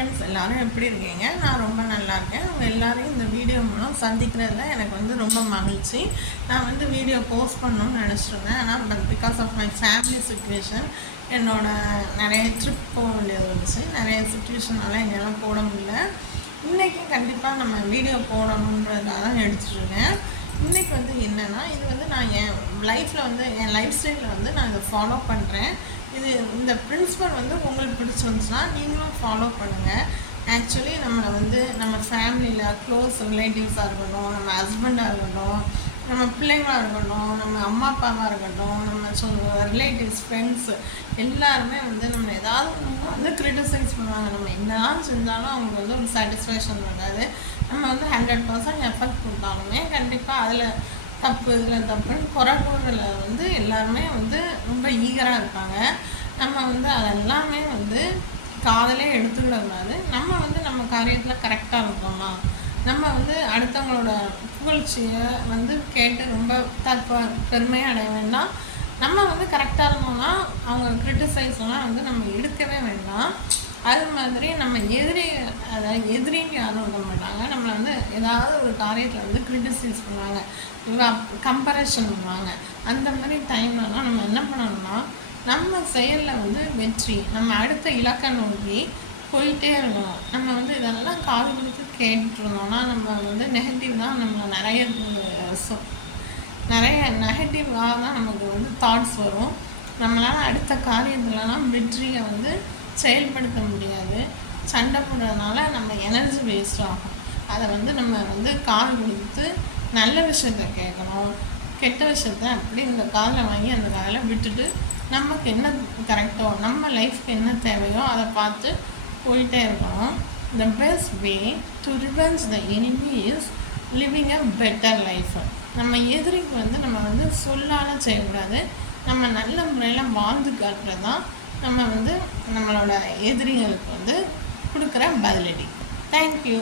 Friends எல்லோரும் எப்படி இருக்கீங்க? நான் ரொம்ப நல்லா இருக்கேன். அவங்க எல்லோரையும் இந்த வீடியோ மூலம் சந்திக்கிறதுல எனக்கு ரொம்ப மகிழ்ச்சி. நான் வீடியோ போஸ்ட் பண்ணணும்னு நினச்சிருந்தேன். ஆனால் because of my family situation என்னோட நிறைய ட்ரிப் போக வேண்டியது இருந்துச்சு. நிறைய சுச்சுவேஷனால் எங்களால் போட முடியல. இன்றைக்கும் கண்டிப்பாக நம்ம வீடியோ போடணுன்றதுக்காக தான் எடுத்துகிட்ருக்கேன். இன்றைக்கி என்னென்னா இது நான் என் லைஃப்பில் என் லைஃப் ஸ்டைலில் நான் இதை ஃபாலோ பண்ணுறேன். இந்த பிரின்சிபல் உங்களுக்கு பிடிச்சிருந்துச்சுன்னா நீங்களும் ஃபாலோ பண்ணுங்கள். ஆக்சுவலி நம்மளை நம்ம ஃபேமிலியில் க்ளோஸ் ரிலேட்டிவ்ஸாக இருக்கட்டும், நம்ம ஹஸ்பண்டாக இருக்கட்டும், நம்ம பிள்ளைங்களாக இருக்கட்டும், நம்ம அம்மா அப்பாவாக இருக்கட்டும், நம்ம ரிலேட்டிவ்ஸ் ஃப்ரெண்ட்ஸ் எல்லாருமே நம்ம ஏதாவது கிரிட்டிசைஸ் பண்ணுவாங்க. நம்ம என்னதான் செஞ்சாலும் அவங்களுக்கு ஒரு சாட்டிஸ்ஃபேக்ஷன் இருக்காது. நம்ம 100% எஃபர்ட் கொடுத்தாலுமே கண்டிப்பாக அதில் தப்பு இதில் தப்புன்னு குறை கூறுதல எல்லாருமே ரொம்ப ஈகராக இருப்பாங்க. நம்ம அதெல்லாமே காதலே எடுத்துக்கிடக்கூடாது. நம்ம நம்ம காரியத்தில் கரெக்டாக இருக்கோமா, நம்ம அடுத்தவங்களோட புகழ்ச்சியை கேட்டு ரொம்ப பெருமையாக அடைய வேண்டாம். நம்ம கரெக்டாக இருந்தோம்னா அவங்க கிரிட்டிசைஸ்லாம் நம்ம எடுக்கவே வேண்டாம். அது மாதிரி நம்ம அதாவது எதிரின்னு யாரும் இருக்க மாட்டாங்க. நம்மளை ஏதாவது ஒரு காரியத்தில் கிரிட்டிசைஸ் பண்ணுவாங்க, கம்பேரிஷன் பண்ணுவாங்க. அந்த மாதிரி டைம்லலாம் நம்ம என்ன பண்ணணும்னா நம்ம செயலில் வெற்றி, நம்ம அடுத்த இலக்கை நோக்கி போயிட்டே இருக்கணும். நம்ம இதெல்லாம் காது கொடுத்து கேட்டுருந்தோம்னா நம்ம நெகட்டிவ் தான் நம்மளை நிறைய நெகட்டிவாக தான் நமக்கு தாட்ஸ் வரும். நம்மளால் அடுத்த காரியத்துலலாம் வெற்றியை செயல்படுத்த முடியாது. சண்டை போடுறதுனால நம்ம எனர்ஜி வேஸ்ட் ஆகும். அதை நம்ம காது கொடுத்து நல்ல விஷயத்த கேட்கணும். கெட்ட விஷயத்த அப்படி இந்த காதில் வாங்கி அந்த காதில் விட்டுட்டு நமக்கு என்ன கரெக்டோ, நம்ம லைஃப்க்கு என்ன தேவையோ அதை பார்த்து போயிட்டே இருக்கணும். The best way to revenge the enemy is living a better life. நம்ம எதிரிக்கு நம்ம சொல்லால் செய்யக்கூடாது. நம்ம நல்ல முறையில் வாழ்ந்து காட்டுறது தான் நம்ம நம்மளோட எதிரிகளுக்கு கொடுக்குற பதிலடி. தேங்க்யூ.